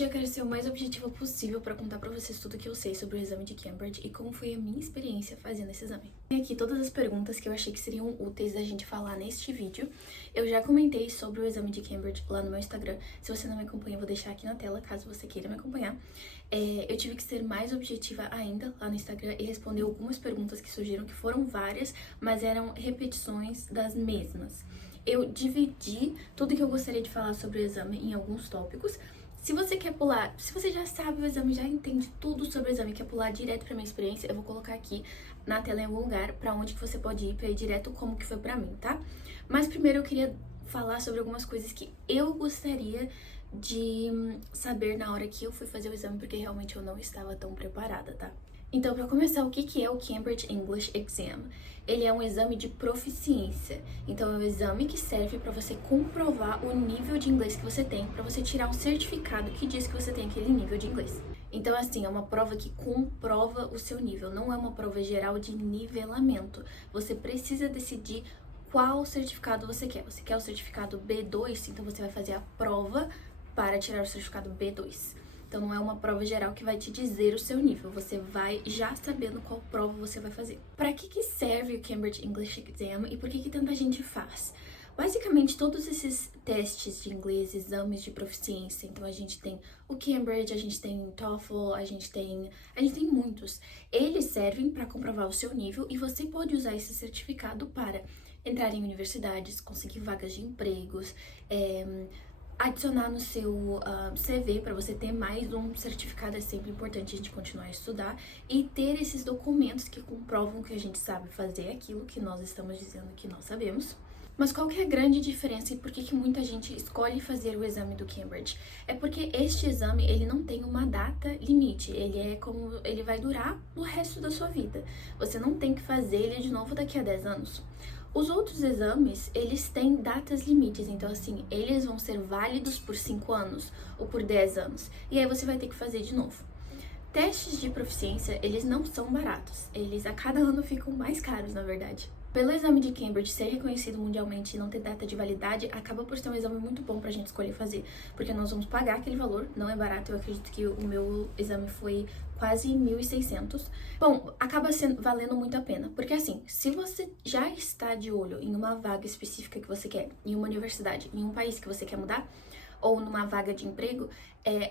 Hoje eu quero ser o mais objetiva possível para contar para vocês tudo que eu sei sobre o exame de Cambridge e como foi a minha experiência fazendo esse exame. Tem aqui todas as perguntas que eu achei que seriam úteis da gente falar neste vídeo. Eu já comentei sobre o exame de Cambridge lá no meu Instagram. Se você não me acompanha, eu vou deixar aqui na tela, caso você queira me acompanhar. Eu tive que ser mais objetiva ainda lá no Instagram e responder algumas perguntas que surgiram, que foram várias, mas eram repetições das mesmas. Eu dividi tudo que eu gostaria de falar sobre o exame em alguns tópicos. Se você quer pular, se você já sabe o exame, já entende tudo sobre o exame, quer pular direto pra minha experiência, eu vou colocar aqui na tela em algum lugar pra onde que você pode ir pra ir direto como que foi pra mim, tá? Mas primeiro eu queria falar sobre algumas coisas que eu gostaria de saber na hora que eu fui fazer o exame, porque realmente eu não estava tão preparada, tá? Então, para começar, o que é o Cambridge English Exam? Ele é um exame de proficiência. Então, é um exame que serve para você comprovar o nível de inglês que você tem, para você tirar um certificado que diz que você tem aquele nível de inglês. Então, assim, é uma prova que comprova o seu nível, não é uma prova geral de nivelamento. Você precisa decidir qual certificado você quer. Você quer o certificado B2, então você vai fazer a prova para tirar o certificado B2. Então, não é uma prova geral que vai te dizer o seu nível. Você vai já sabendo qual prova você vai fazer. Para que serve o Cambridge English Exam e por que tanta gente faz? Basicamente, todos esses testes de inglês, exames de proficiência, então a gente tem o Cambridge, a gente tem o TOEFL, a gente tem muitos. Eles servem para comprovar o seu nível e você pode usar esse certificado para entrar em universidades, conseguir vagas de empregos, adicionar no seu CV para você ter mais um certificado. É sempre importante a gente continuar a estudar e ter esses documentos que comprovam que a gente sabe fazer aquilo que nós estamos dizendo que nós sabemos. Mas qual que é a grande diferença e por que muita gente escolhe fazer o exame do Cambridge? É porque este exame, ele não tem uma data limite, ele vai durar o resto da sua vida. Você não tem que fazer ele de novo daqui a 10 anos. Os outros exames, eles têm datas limites, então assim, eles vão ser válidos por 5 anos ou por 10 anos, e aí você vai ter que fazer de novo. Testes de proficiência, eles não são baratos, eles a cada ano ficam mais caros, na verdade. Pelo exame de Cambridge ser reconhecido mundialmente e não ter data de validade, acaba por ser um exame muito bom pra gente escolher fazer, porque nós vamos pagar aquele valor, não é barato. Eu acredito que o meu exame foi quase 1.600. Bom, acaba valendo muito a pena, porque assim, se você já está de olho em uma vaga específica que você quer, em uma universidade, em um país que você quer mudar, ou numa vaga de emprego,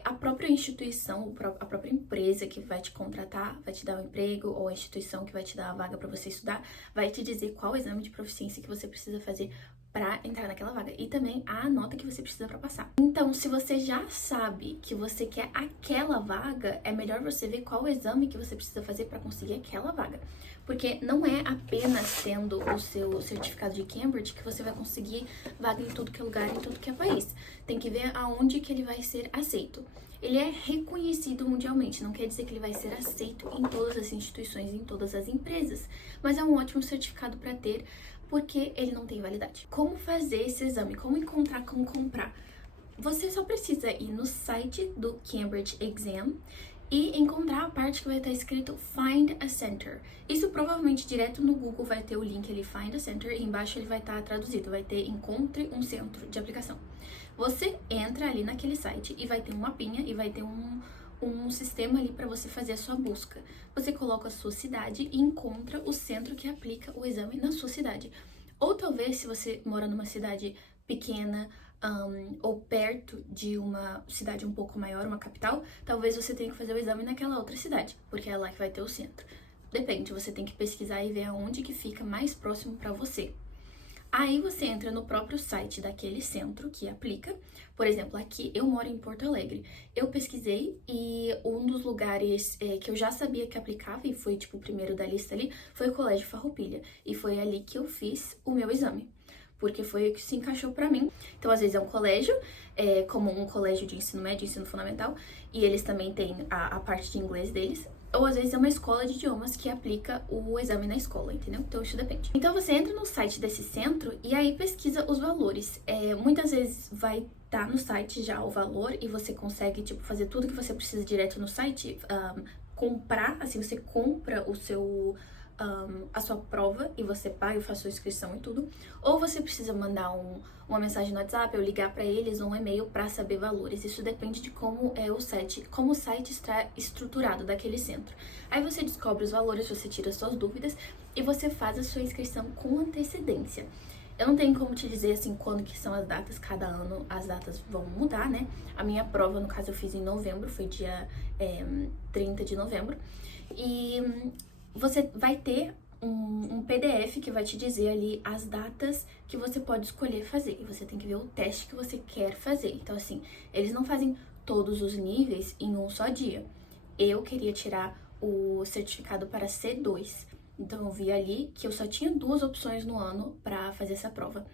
a própria instituição, a própria empresa que vai te contratar, vai te dar um emprego, ou a instituição que vai te dar a vaga para você estudar, vai te dizer qual exame de proficiência que você precisa fazer para entrar naquela vaga e também a nota que você precisa para passar. Então, se você já sabe que você quer aquela vaga, é melhor você ver qual exame que você precisa fazer para conseguir aquela vaga. Porque não é apenas tendo o seu certificado de Cambridge que você vai conseguir vaga em tudo que é lugar, em tudo que é país. Tem que ver aonde que ele vai ser aceito. Ele é reconhecido mundialmente, não quer dizer que ele vai ser aceito em todas as instituições, em todas as empresas, mas é um ótimo certificado para ter, porque ele não tem validade. Como fazer esse exame? Como encontrar, como comprar? Você só precisa ir no site do Cambridge Exam e encontrar a parte que vai estar escrito Find a Center. Isso provavelmente direto no Google vai ter o link ali, Find a Center, e embaixo ele vai estar traduzido, vai ter Encontre um centro de aplicação. Você entra ali naquele site e vai ter um mapinha e vai ter um sistema ali para você fazer a sua busca. Você coloca a sua cidade e encontra o centro que aplica o exame na sua cidade. Ou talvez, se você mora numa cidade pequena, ou perto de uma cidade um pouco maior, uma capital, talvez você tenha que fazer o exame naquela outra cidade, porque é lá que vai ter o centro. Depende, você tem que pesquisar e ver aonde que fica mais próximo para você. Aí você entra no próprio site daquele centro que aplica. Por exemplo, aqui eu moro em Porto Alegre. Eu pesquisei e um dos lugares que eu já sabia que aplicava, e foi tipo o primeiro da lista ali, foi o Colégio Farroupilha. E foi ali que eu fiz o meu exame, porque foi o que se encaixou pra mim. Então, às vezes é um colégio, como um colégio de ensino médio, ensino fundamental, e eles também têm a parte de inglês deles. Ou às vezes é uma escola de idiomas que aplica o exame na escola, entendeu? Então isso depende. Então você entra no site desse centro e aí pesquisa os valores. Muitas vezes vai estar no site já o valor e você consegue, tipo, fazer tudo que você precisa direto no site. Comprar, assim, você compra o seu a sua prova e você paga, eu faço a inscrição e tudo, ou você precisa mandar uma mensagem no WhatsApp ou ligar para eles ou um e-mail para saber valores. Isso depende de como é o site, como o site está estruturado daquele centro. Aí você descobre os valores, você tira suas dúvidas e você faz a sua inscrição com antecedência. Eu não tenho como te dizer, assim, quando que são as datas, cada ano as datas vão mudar, né? A minha prova, no caso, eu fiz em novembro, foi dia 30 de novembro. E você vai ter um PDF que vai te dizer ali as datas que você pode escolher fazer. E você tem que ver o teste que você quer fazer. Então, assim, eles não fazem todos os níveis em um só dia. Eu queria tirar o certificado para C2. Então, eu vi ali que eu só tinha 2 opções no ano para fazer essa prova.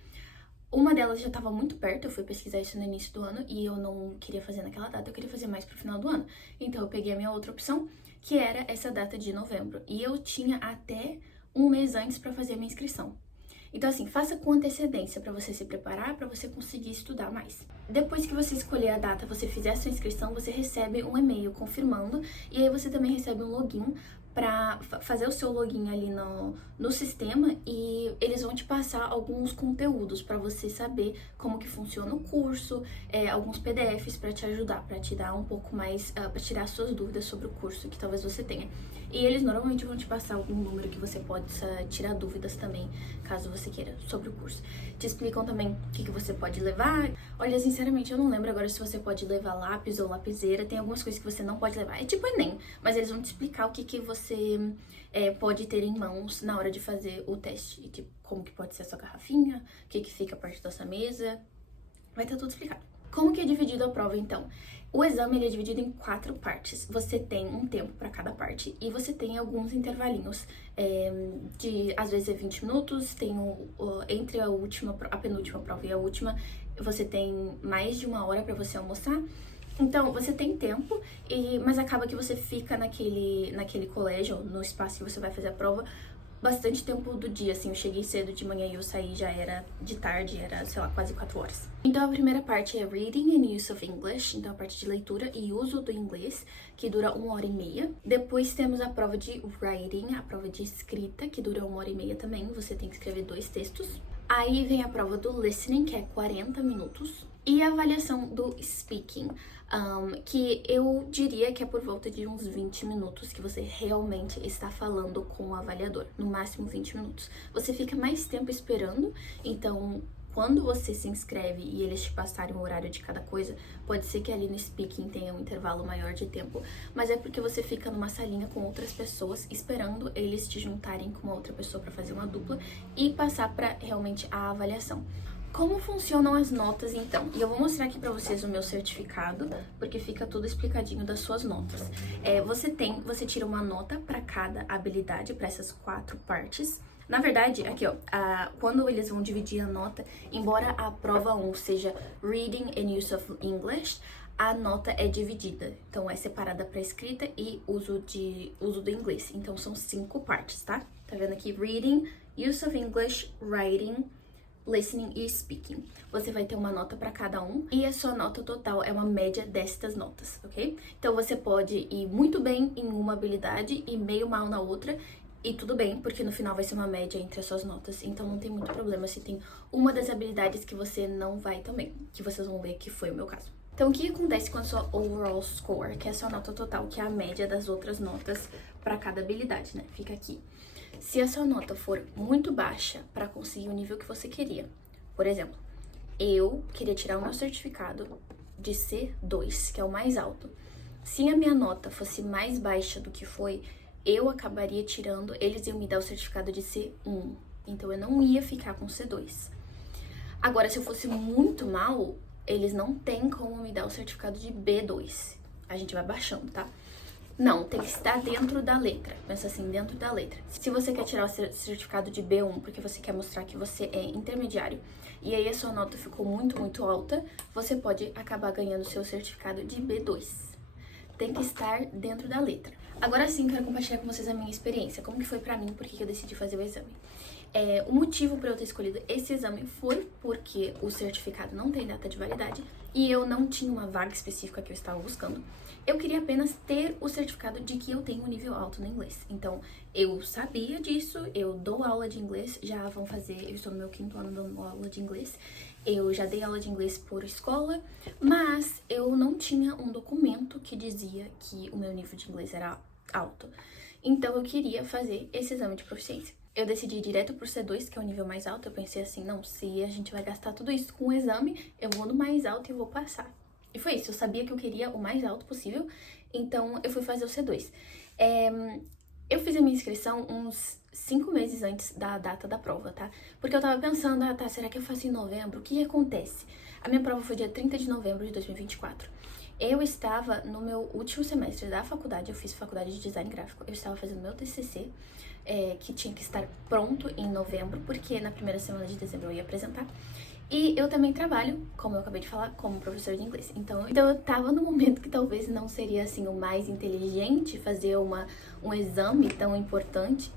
Uma delas já estava muito perto, eu fui pesquisar isso no início do ano e eu não queria fazer naquela data, eu queria fazer mais pro final do ano. Então, eu peguei a minha outra opção, que era essa data de novembro. E eu tinha até um mês antes para fazer a minha inscrição. Então, assim, faça com antecedência para você se preparar, para você conseguir estudar mais. Depois que você escolher a data, você fizer a sua inscrição, você recebe um e-mail confirmando e aí você também recebe um login para fazer o seu login ali no sistema e eles vão te passar alguns conteúdos para você saber como que funciona o curso, alguns PDFs para te ajudar, para te dar um pouco mais, para tirar suas dúvidas sobre o curso que talvez você tenha. E eles normalmente vão te passar algum número que você possa tirar dúvidas também, caso você queira, sobre o curso. Te explicam também o que você pode levar. Olha, sinceramente, eu não lembro agora se você pode levar lápis ou lapiseira. Tem algumas coisas que você não pode levar. É tipo Enem, mas eles vão te explicar o que você pode ter em mãos na hora de fazer o teste. E, tipo, como que pode ser a sua garrafinha, o que fica perto da sua mesa. Vai estar tudo explicado. Como que é dividido a prova, então? O exame ele é dividido em 4 partes. Você tem um tempo para cada parte e você tem alguns intervalinhos de, às vezes, 20 minutos. Tem entre a penúltima prova e a última, você tem mais de 1 hora para você almoçar. Então, você tem tempo, mas acaba que você fica naquele colégio, no espaço que você vai fazer a prova, bastante tempo do dia, assim, eu cheguei cedo de manhã e eu saí já era de tarde, era, sei lá, quase 4 horas. Então a primeira parte é Reading and Use of English, então a parte de leitura e uso do inglês, que dura 1h30. Depois temos a prova de Writing, a prova de escrita, que dura 1h30 também, você tem que escrever 2 textos. Aí vem a prova do Listening, que é 40 minutos. E a avaliação do Speaking, que eu diria que é por volta de uns 20 minutos que você realmente está falando com o avaliador, no máximo 20 minutos. Você fica mais tempo esperando, então quando você se inscreve e eles te passarem o horário de cada coisa, pode ser que ali no Speaking tenha um intervalo maior de tempo, mas é porque você fica numa salinha com outras pessoas esperando eles te juntarem com uma outra pessoa para fazer uma dupla e passar para realmente a avaliação. Como funcionam as notas, então? E eu vou mostrar aqui pra vocês o meu certificado, porque fica tudo explicadinho das suas notas. Você tira uma nota para cada habilidade, para essas 4 partes. Na verdade, aqui ó, quando eles vão dividir a nota, embora a prova 1 seja Reading and Use of English, a nota é dividida. Então, é separada para escrita e uso do inglês. Então, são 5 partes, tá? Tá vendo aqui? Reading, Use of English, Writing, Listening e Speaking. Você vai ter uma nota para cada um e a sua nota total é uma média destas notas, ok? Então você pode ir muito bem em uma habilidade e meio mal na outra e tudo bem, porque no final vai ser uma média entre as suas notas, então não tem muito problema se tem uma das habilidades que você não vai tão bem, que vocês vão ver que foi o meu caso. Então o que acontece com a sua overall score, que é a sua nota total, que é a média das outras notas para cada habilidade, né? Fica aqui. Se a sua nota for muito baixa para conseguir o nível que você queria, por exemplo, eu queria tirar o meu certificado de C2, que é o mais alto. Se a minha nota fosse mais baixa do que foi, eu acabaria tirando, eles iam me dar o certificado de C1, então eu não ia ficar com C2. Agora, se eu fosse muito mal, eles não têm como me dar o certificado de B2. A gente vai baixando, tá? Não, tem que estar dentro da letra. Pensa assim, dentro da letra. Se você quer tirar o certificado de B1 porque você quer mostrar que você é intermediário e aí a sua nota ficou muito, muito alta, você pode acabar ganhando o seu certificado de B2. Tem que estar dentro da letra. Agora sim, quero compartilhar com vocês a minha experiência. Como que foi pra mim, por que eu decidi fazer o exame. O motivo para eu ter escolhido esse exame foi porque o certificado não tem data de validade e eu não tinha uma vaga específica que eu estava buscando. Eu queria apenas ter o certificado de que eu tenho um nível alto no inglês. Então, eu sabia disso, eu dou aula de inglês, eu estou no meu 5º ano dando aula de inglês. Eu já dei aula de inglês por escola, mas eu não tinha um documento que dizia que o meu nível de inglês era alto. Então, eu queria fazer esse exame de proficiência. Eu decidi ir direto pro C2, que é o nível mais alto. Eu pensei assim, não, se a gente vai gastar tudo isso com o exame, eu vou no mais alto e vou passar. E foi isso, eu sabia que eu queria o mais alto possível, então eu fui fazer o C2. Eu fiz a minha inscrição uns 5 meses antes da data da prova, tá? Porque eu tava pensando, será que eu faço em novembro? O que acontece? A minha prova foi dia 30 de novembro de 2024. Eu estava no meu último semestre da faculdade, eu fiz faculdade de design gráfico, eu estava fazendo meu TCC, que tinha que estar pronto em novembro, porque na primeira semana de dezembro eu ia apresentar. E eu também trabalho, como eu acabei de falar, como professor de inglês. Então eu tava no momento que talvez não seria, assim, o mais inteligente fazer um exame tão importante,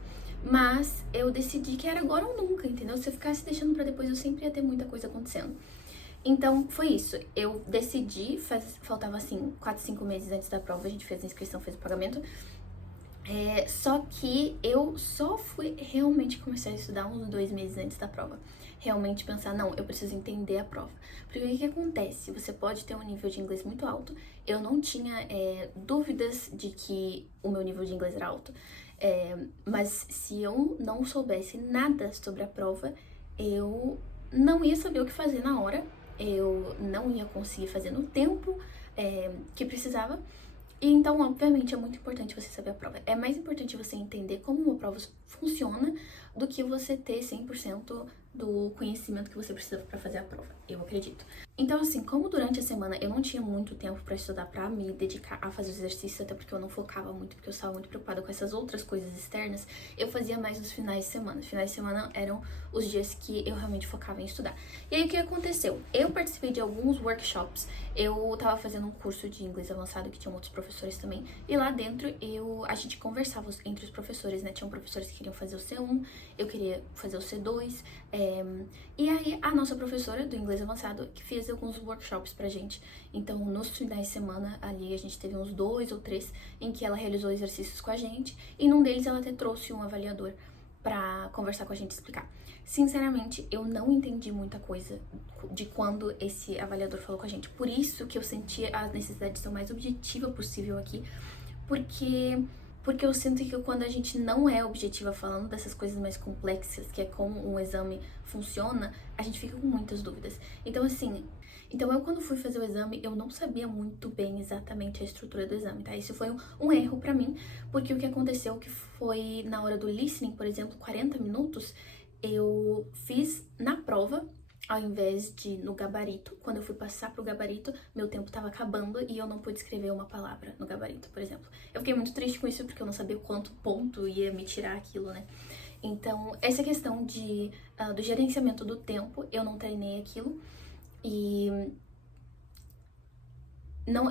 mas eu decidi que era agora ou nunca, entendeu? Se eu ficasse deixando pra depois, eu sempre ia ter muita coisa acontecendo. Então, foi isso. Eu decidi, faltava, assim, 4, 5 meses antes da prova, a gente fez a inscrição, fez o pagamento. Só que eu só fui realmente começar a estudar uns 2 meses antes da prova. Realmente pensar, não, eu preciso entender a prova. Porque o que acontece? Você pode ter um nível de inglês muito alto. Eu não tinha dúvidas de que o meu nível de inglês era alto. Mas se eu não soubesse nada sobre a prova, eu não ia saber o que fazer na hora. Eu não ia conseguir fazer no tempo que precisava. E então, obviamente, é muito importante você saber a prova. É mais importante você entender como uma prova funciona do que você ter 100% do conhecimento que você precisa para fazer a prova, eu acredito. Então, assim, como durante a semana eu não tinha muito tempo para estudar, para me dedicar a fazer os exercícios, até porque eu não focava muito, porque eu estava muito preocupada com essas outras coisas externas, eu fazia mais nos finais de semana. Os finais de semana eram os dias que eu realmente focava em estudar. E aí, o que aconteceu? Eu participei de alguns workshops, eu tava fazendo um curso de inglês avançado, que tinham outros professores também, e lá dentro a gente conversava entre os professores, né? Tinham professores que queriam fazer o C1, eu queria fazer o C2, e aí a nossa professora do inglês avançado que fez alguns workshops pra gente. Então, nos finais de semana ali, a gente teve uns 2 ou 3 em que ela realizou exercícios com a gente, e num deles ela até trouxe um avaliador pra conversar com a gente e explicar. Sinceramente, eu não entendi muita coisa de quando esse avaliador falou com a gente. Por isso que eu senti a necessidade de ser o mais objetiva possível aqui, porque eu sinto que quando a gente não é objetiva falando dessas coisas mais complexas, que é como um exame funciona, a gente fica com muitas dúvidas. Então, assim, eu quando fui fazer o exame, eu não sabia muito bem exatamente a estrutura do exame, tá? Isso foi um erro pra mim, porque o que aconteceu que foi na hora do listening, por exemplo, 40 minutos, eu fiz na prova, ao invés de no gabarito. Quando eu fui passar pro gabarito, meu tempo tava acabando e eu não pude escrever uma palavra no gabarito, por exemplo. Eu fiquei muito triste com isso porque eu não sabia quanto ponto ia me tirar aquilo, né? Então, essa questão do gerenciamento do tempo, eu não treinei aquilo e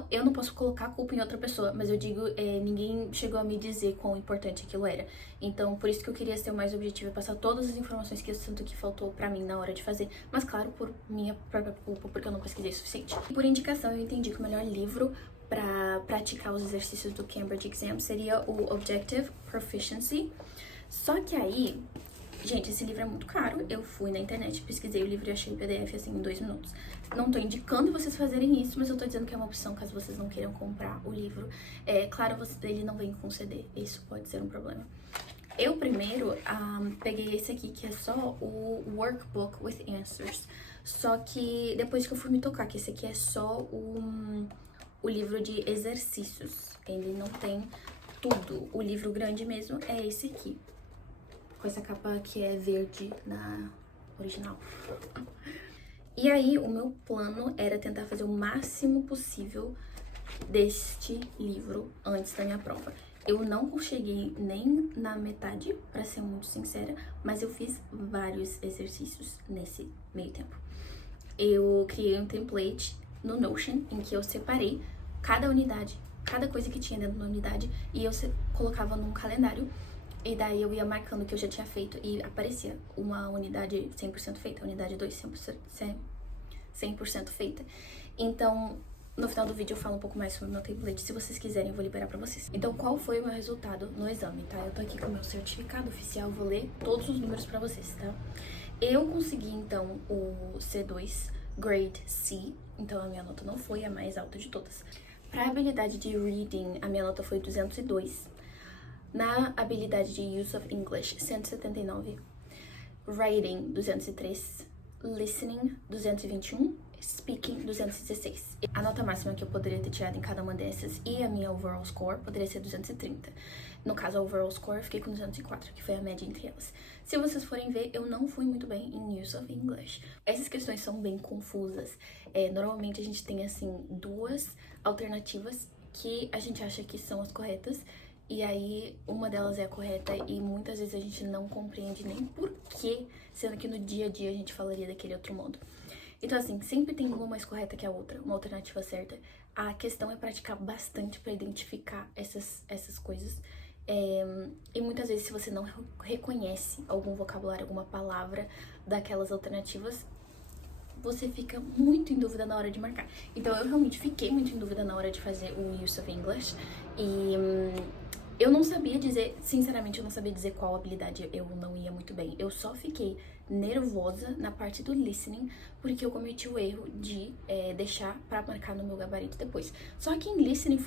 eu não posso colocar a culpa em outra pessoa, mas eu digo, ninguém chegou a me dizer quão importante aquilo era. Então, por isso que eu queria ser o mais objetivo e passar todas as informações que eu sinto que faltou pra mim na hora de fazer. Mas, claro, por minha própria culpa, porque eu não pesquisei o suficiente. E por indicação, eu entendi que o melhor livro pra praticar os exercícios do Cambridge Exam seria o Objective Proficiency. Só que aí, gente, esse livro é muito caro. Eu fui na internet, pesquisei o livro e achei o PDF assim em 2 minutos. Não tô indicando vocês fazerem isso, mas eu tô dizendo que é uma opção caso vocês não queiram comprar o livro. Claro, ele não vem com CD, isso pode ser um problema. Eu primeiro peguei esse aqui, que é só o Workbook with Answers. Só que depois que eu fui me tocar, que esse aqui é só o livro de exercícios. Ele não tem tudo. O livro grande mesmo é esse aqui, com essa capa que é verde na original. E aí, o meu plano era tentar fazer o máximo possível deste livro antes da minha prova. Eu não cheguei nem na metade, pra ser muito sincera, mas eu fiz vários exercícios nesse meio tempo. Eu criei um template no Notion em que eu separei cada unidade, cada coisa que tinha dentro da unidade, e eu colocava num calendário E daí eu ia marcando o que eu já tinha feito e aparecia uma unidade 100% feita, unidade 2 100% feita. Então, no final do vídeo eu falo um pouco mais sobre o meu template. Se vocês quiserem, eu vou liberar pra vocês. Então, qual foi o meu resultado no exame, tá? Eu tô aqui com o meu certificado oficial, vou ler todos os números pra vocês, tá? Eu consegui, então, o C2, Grade C. Então, a minha nota não foi a mais alta de todas. Pra habilidade de Reading, a minha nota foi 202. Na habilidade de Use of English, 179. Writing, 203. Listening, 221. Speaking, 216. A nota máxima que eu poderia ter tirado em cada uma dessas e a minha overall score poderia ser 230. No caso, a overall score eu fiquei com 204, que foi a média entre elas. Se vocês forem ver, eu não fui muito bem em Use of English. Essas questões são bem confusas. Normalmente a gente tem, assim, duas alternativas que a gente acha que são as corretas. E aí, uma delas é a correta e muitas vezes a gente não compreende nem por quê, sendo que no dia a dia a gente falaria daquele outro modo. Então, assim, sempre tem uma mais correta que a outra, uma alternativa certa. A questão é praticar bastante pra identificar essas coisas. E muitas vezes, se você não reconhece algum vocabulário, alguma palavra daquelas alternativas, você fica muito em dúvida na hora de marcar. Então, eu realmente fiquei muito em dúvida na hora de fazer o Use of English. E eu não sabia dizer, sinceramente, eu não sabia dizer qual habilidade eu não ia muito bem. Eu só fiquei nervosa na parte do listening, porque eu cometi o erro de deixar pra marcar no meu gabarito depois. Só que em listening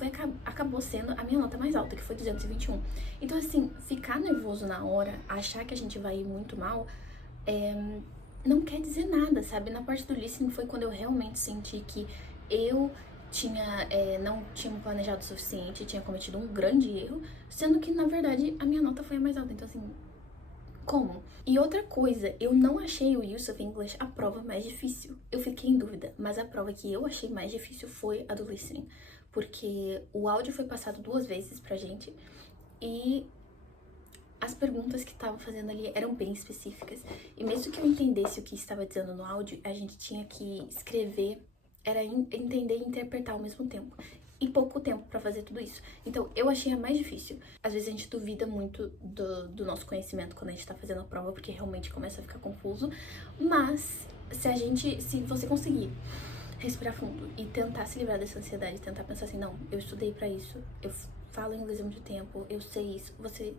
acabou sendo a minha nota mais alta, que foi 221. Então, assim, ficar nervoso na hora, achar que a gente vai ir muito mal, não quer dizer nada, sabe? Na parte do listening foi quando eu realmente senti que eu não tinha me planejado o suficiente, tinha cometido um grande erro, sendo que, na verdade, a minha nota foi a mais alta. Então, assim, como? E outra coisa, eu não achei o Use of English a prova mais difícil. Eu fiquei em dúvida, mas a prova que eu achei mais difícil foi a do listening, porque o áudio foi passado 2 vezes pra gente e as perguntas que estavam fazendo ali eram bem específicas. E mesmo que eu entendesse o que estava dizendo no áudio, a gente tinha que escrever, era entender e interpretar ao mesmo tempo. E pouco tempo pra fazer tudo isso. Então, eu achei a mais difícil. Às vezes a gente duvida muito do nosso conhecimento quando a gente tá fazendo a prova, porque realmente começa a ficar confuso. Mas, se você conseguir respirar fundo e tentar se livrar dessa ansiedade, tentar pensar assim, não, eu estudei pra isso, eu falo inglês há muito tempo, eu sei isso, você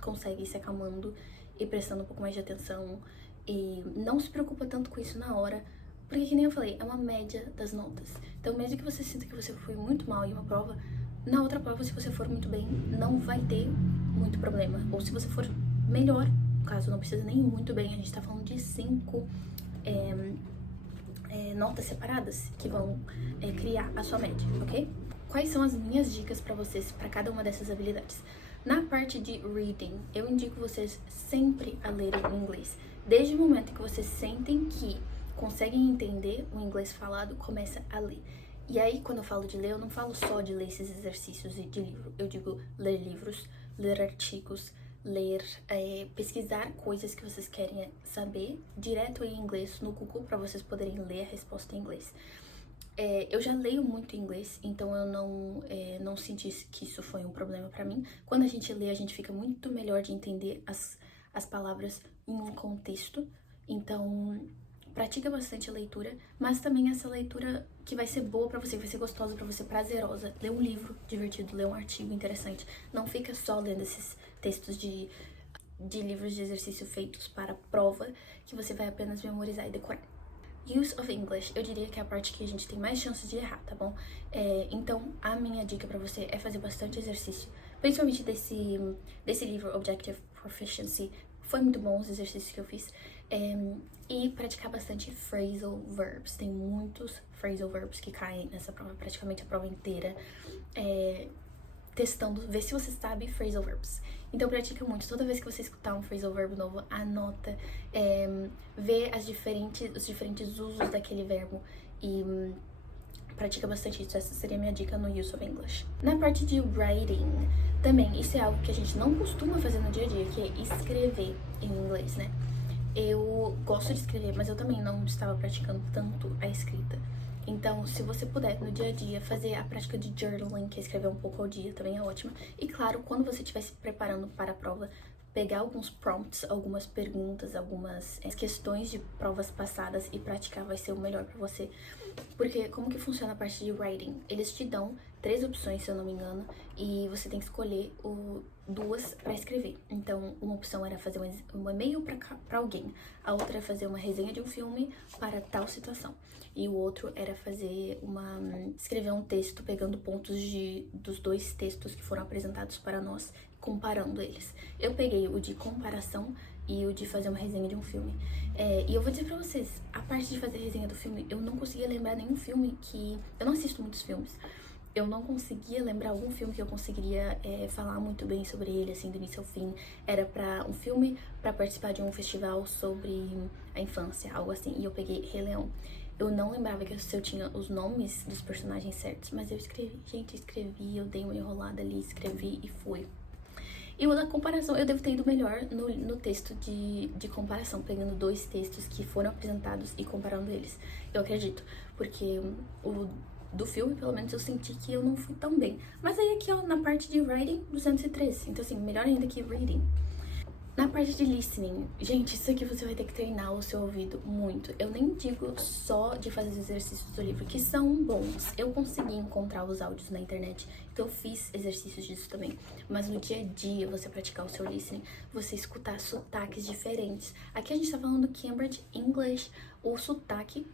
consegue ir se acalmando e prestando um pouco mais de atenção e não se preocupa tanto com isso na hora, porque, que nem eu falei, é uma média das notas. Então, mesmo que você sinta que você foi muito mal em uma prova, na outra prova, se você for muito bem, não vai ter muito problema. Ou se você for melhor, no caso, não precisa nem ir muito bem, a gente tá falando de 5 notas separadas que vão criar a sua média, ok? Quais são as minhas dicas pra vocês, pra cada uma dessas habilidades? Na parte de reading, eu indico vocês sempre a lerem em inglês. Desde o momento que vocês sentem que conseguem entender o inglês falado, começa a ler. E aí, quando eu falo de ler, eu não falo só de ler esses exercícios de livro. Eu digo ler livros, ler artigos, ler, pesquisar coisas que vocês querem saber direto em inglês no Google para vocês poderem ler a resposta em inglês. Eu já leio muito inglês, então eu não senti que isso foi um problema pra mim. Quando a gente lê, a gente fica muito melhor de entender as palavras em um contexto. Então, pratica bastante a leitura, mas também essa leitura que vai ser boa pra você, que vai ser gostosa pra você, prazerosa. Lê um livro divertido, lê um artigo interessante. Não fica só lendo esses textos de livros de exercício feitos para prova, que você vai apenas memorizar e decorar. Use of English, eu diria que é a parte que a gente tem mais chances de errar, tá bom? Então, a minha dica pra você é fazer bastante exercício, principalmente desse livro, Objective Proficiency. Foi muito bom os exercícios que eu fiz. E praticar bastante phrasal verbs. Tem muitos phrasal verbs que caem nessa prova, praticamente a prova inteira. Testando, ver se você sabe phrasal verbs. Então pratica muito. Toda vez que você escutar um phrasal verb novo, anota, vê os diferentes usos daquele verbo e pratica bastante isso. Essa seria a minha dica no Use of English. Na parte de writing, também, isso é algo que a gente não costuma fazer no dia a dia, que é escrever em inglês, né? Eu gosto de escrever, mas eu também não estava praticando tanto a escrita. Então, se você puder, no dia a dia, fazer a prática de journaling, que é escrever um pouco ao dia, também é ótima. E, claro, quando você estiver se preparando para a prova, pegar alguns prompts, algumas perguntas, algumas questões de provas passadas e praticar vai ser o melhor pra você. Porque como que funciona a parte de writing? Eles te dão 3 opções, se eu não me engano, e você tem que escolher duas pra escrever. Então, uma opção era fazer um e-mail pra alguém, a outra era fazer uma resenha de um filme para tal situação. E o outro era escrever um texto pegando pontos dos 2 textos que foram apresentados para nós, comparando eles. Eu peguei o de comparação e o de fazer uma resenha de um filme. E eu vou dizer pra vocês, a parte de fazer resenha do filme, eu não conseguia lembrar nenhum filme que... Eu não assisto muitos filmes. Eu não conseguia lembrar algum filme que eu conseguiria falar muito bem sobre ele, assim, do início ao fim. Era um filme pra participar de um festival sobre a infância, algo assim. E eu peguei Rei Leão. Eu não lembrava se eu tinha os nomes dos personagens certos, mas eu escrevi. Gente, escrevi, eu dei uma enrolada ali, escrevi e fui. E o da comparação, eu devo ter ido melhor no texto de comparação, pegando 2 textos que foram apresentados e comparando eles. Eu acredito, porque o do filme, pelo menos, eu senti que eu não fui tão bem. Mas aí aqui, ó, na parte de writing, 203. Então, assim, melhor ainda que reading. Na parte de listening, gente, isso aqui você vai ter que treinar o seu ouvido muito. Eu nem digo só de fazer os exercícios do livro, que são bons. Eu consegui encontrar os áudios na internet, então eu fiz exercícios disso também. Mas no dia a dia, você praticar o seu listening, você escutar sotaques diferentes. Aqui a gente tá falando Cambridge English, o sotaque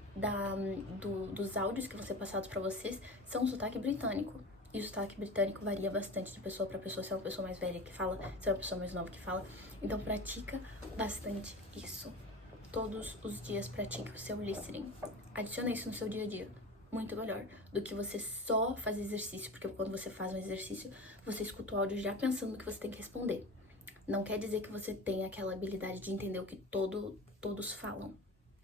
dos áudios que vão ser passados pra vocês são um sotaque britânico. E o sotaque britânico varia bastante de pessoa pra pessoa, se é uma pessoa mais velha que fala, se é uma pessoa mais nova que fala. Então pratica bastante isso. Todos os dias pratique o seu listening. Adicione isso no seu dia a dia. Muito melhor do que você só fazer exercício, porque quando você faz um exercício, você escuta o áudio já pensando no que você tem que responder. Não quer dizer que você tem aquela habilidade de entender o que todos falam.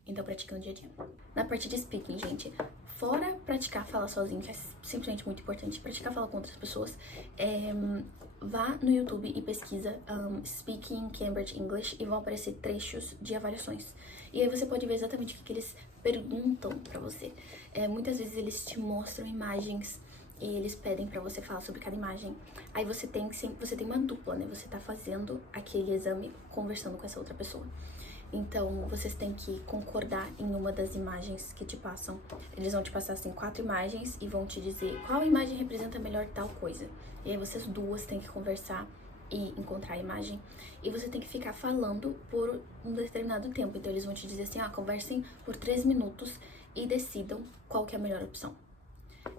Então pratica no dia a dia. Na parte de speaking, gente, fora praticar falar sozinho, que é simplesmente muito importante, praticar falar com outras pessoas, vá no YouTube e pesquisa Speaking Cambridge English e vão aparecer trechos de avaliações. E aí você pode ver exatamente o que eles perguntam pra você. Muitas vezes eles te mostram imagens e eles pedem pra você falar sobre cada imagem. Aí você tem uma dupla, né? Você tá fazendo aquele exame conversando com essa outra pessoa. Então, vocês têm que concordar em uma das imagens que te passam. Eles vão te passar, assim, 4 imagens e vão te dizer qual imagem representa melhor tal coisa. E aí vocês duas têm que conversar e encontrar a imagem. E você tem que ficar falando por um determinado tempo. Então, eles vão te dizer assim, conversem por 3 minutos e decidam qual que é a melhor opção.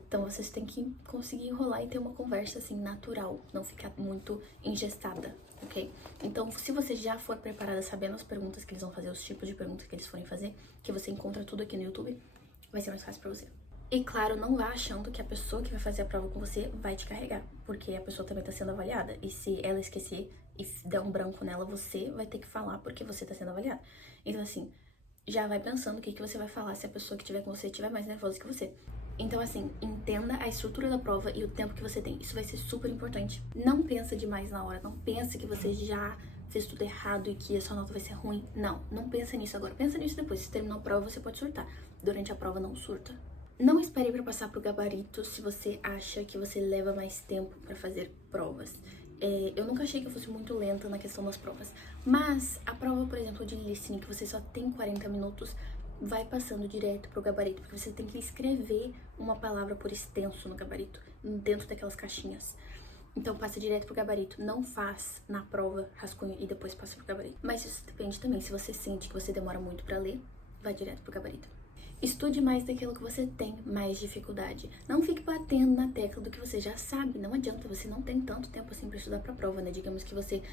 Então, vocês têm que conseguir enrolar e ter uma conversa, assim, natural. Não ficar muito engessada, ok? Então, se você já for preparada sabendo as perguntas que eles vão fazer, os tipos de perguntas que eles forem fazer, que você encontra tudo aqui no YouTube, vai ser mais fácil pra você. E, claro, não vá achando que a pessoa que vai fazer a prova com você vai te carregar, porque a pessoa também tá sendo avaliada. E se ela esquecer e der um branco nela, você vai ter que falar porque você tá sendo avaliada. Então, assim, já vai pensando o que você vai falar se a pessoa que estiver com você estiver mais nervosa que você. Então, assim, entenda a estrutura da prova e o tempo que você tem. Isso vai ser super importante. Não pensa demais na hora. Não pensa que você já fez tudo errado e que a sua nota vai ser ruim. Não pensa nisso agora. Pensa nisso depois. Se terminar a prova, você pode surtar. Durante a prova, não surta. Não espere pra passar pro gabarito se você acha que você leva mais tempo pra fazer provas. Eu nunca achei que eu fosse muito lenta na questão das provas. Mas a prova, por exemplo, de listening, que você só tem 40 minutos... vai passando direto pro gabarito, porque você tem que escrever uma palavra por extenso no gabarito, dentro daquelas caixinhas. Então passa direto pro gabarito, não faz na prova rascunho e depois passa pro gabarito. Mas isso depende também, se você sente que você demora muito pra ler, vai direto pro gabarito. Estude mais daquilo que você tem mais dificuldade. Não fique batendo na tecla do que você já sabe, não adianta, você não tem tanto tempo assim pra estudar pra prova, né? Digamos que você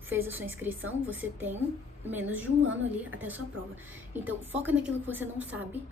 fez a sua inscrição, você tem menos de 1 ano ali até a sua prova. Então, foca naquilo que você não sabe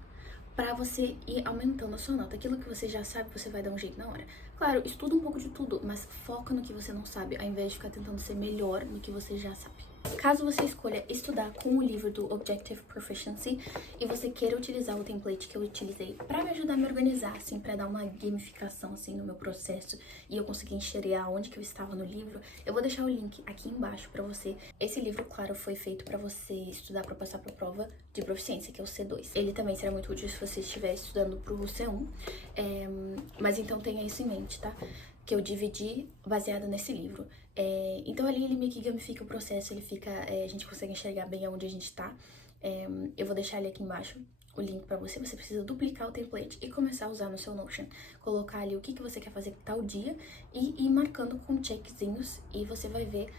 pra você ir aumentando a sua nota. Aquilo que você já sabe, você vai dar um jeito na hora. Claro, estuda um pouco de tudo, mas foca no que você não sabe, ao invés de ficar tentando ser melhor no que você já sabe. Caso você escolha estudar com o livro do Objective Proficiency e você queira utilizar o template que eu utilizei para me ajudar a me organizar, assim, para dar uma gamificação, assim, no meu processo e eu conseguir enxergar onde que eu estava no livro, eu vou deixar o link aqui embaixo para você. Esse livro, claro, foi feito para você estudar para passar para a prova de proficiência, que é o C2. Ele também será muito útil se você estiver estudando pro C1, mas então tenha isso em mente, tá? que eu dividi baseado nesse livro. Então ali ele meio que gamifica o processo, ele fica, a gente consegue enxergar bem aonde a gente tá. Eu vou deixar ele aqui embaixo, o link pra você. Você precisa duplicar o template e começar a usar no seu Notion. Colocar ali o que você quer fazer tal dia e ir marcando com checkzinhos, e você vai ver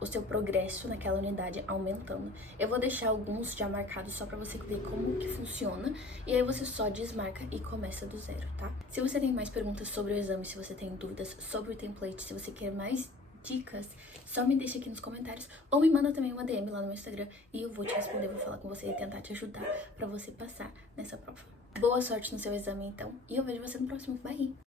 o seu progresso naquela unidade aumentando. Eu vou deixar alguns já marcados só pra você ver como que funciona, e aí você só desmarca e começa do zero, tá? Se você tem mais perguntas sobre o exame, se você tem dúvidas sobre o template, se você quer mais dicas, só me deixa aqui nos comentários, ou me manda também uma DM lá no meu Instagram e eu vou te responder, vou falar com você e tentar te ajudar pra você passar nessa prova. Boa sorte no seu exame então, e eu vejo você no próximo. Bye!